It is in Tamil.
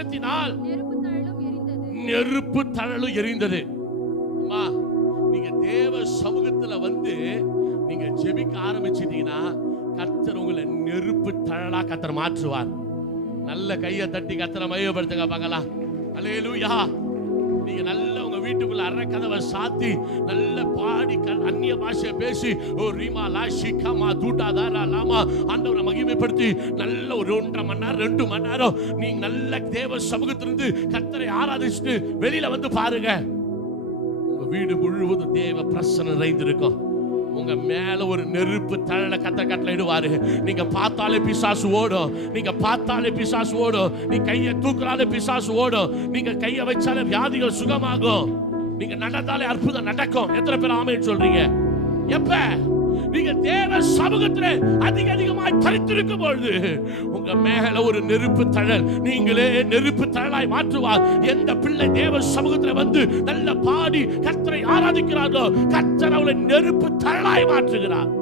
வசனத்தினால் நெருப்பு தழலும் எரிந்தது. அம்மா, நீங்க தேவ சமூகத்துல வந்து நீங்க ஜெபிக்க ஆரம்பிச்சிட்டீங்கன்னா கர்த்தர் உங்களை நெருப்பு தழலா கர்த்தர் மாற்றுவார். நல்ல கையை தட்டி கர்த்தரை மையப்படுத்துங்க பார்க்கலாம். அல்லேலூயா. நீங்க நல்ல உங்க வீட்டுக்குள்ள அரை கதவை சாத்தி நல்ல பாடி அந்நிய பாஷையை பேசி ஓ ரீமா லாஷி கமா தூட்டா தாரா லாமா ஆண்டவரை மகிமைப்படுத்தி நல்ல ஒரு 1.5 மணி நேரம் 2 மணி நேரம் நீங்க நல்ல தேவ சமூகத்திலிருந்து கர்த்தரை ஆராதிச்சுட்டு வெளியில வந்து பாருங்க. உங்க வீடு முழுவதும் தேவ பிரசன்னம் நிறைந்திருக்கும். உங்க மேல ஒரு நெருப்பு தழல கட்டளையிடுவாரு. நீங்க பார்த்தாலே பிசாசு ஓடும். நீங்க பார்த்தாலே பிசாசு ஓடும். நீ கையை தூக்குறாலே பிசாசு ஓடும். நீங்க கையை வச்சாலே வியாதிகள் சுகமாகும். நீங்க நடந்தாலே அற்புதம் நடக்கும். எத்தனை பேர் ஆமென் சொல்றீங்க? எப்ப நீங்க தேவ சமூகத்திலே அதிகமாய் தரித்திருக்கும் பொழுது உங்க மேல ஒரு நெருப்பு தழல், நீங்களே நெருப்பு தழலாய் மாற்றுவார். எந்த பிள்ளை தேவ சமூகத்திலே வந்து நல்ல பாடி கர்த்தரை ஆராதிக்கிறார்களோ கர்த்தர் அவளை நெருப்பு தழலாய் மாற்றுகிறார்.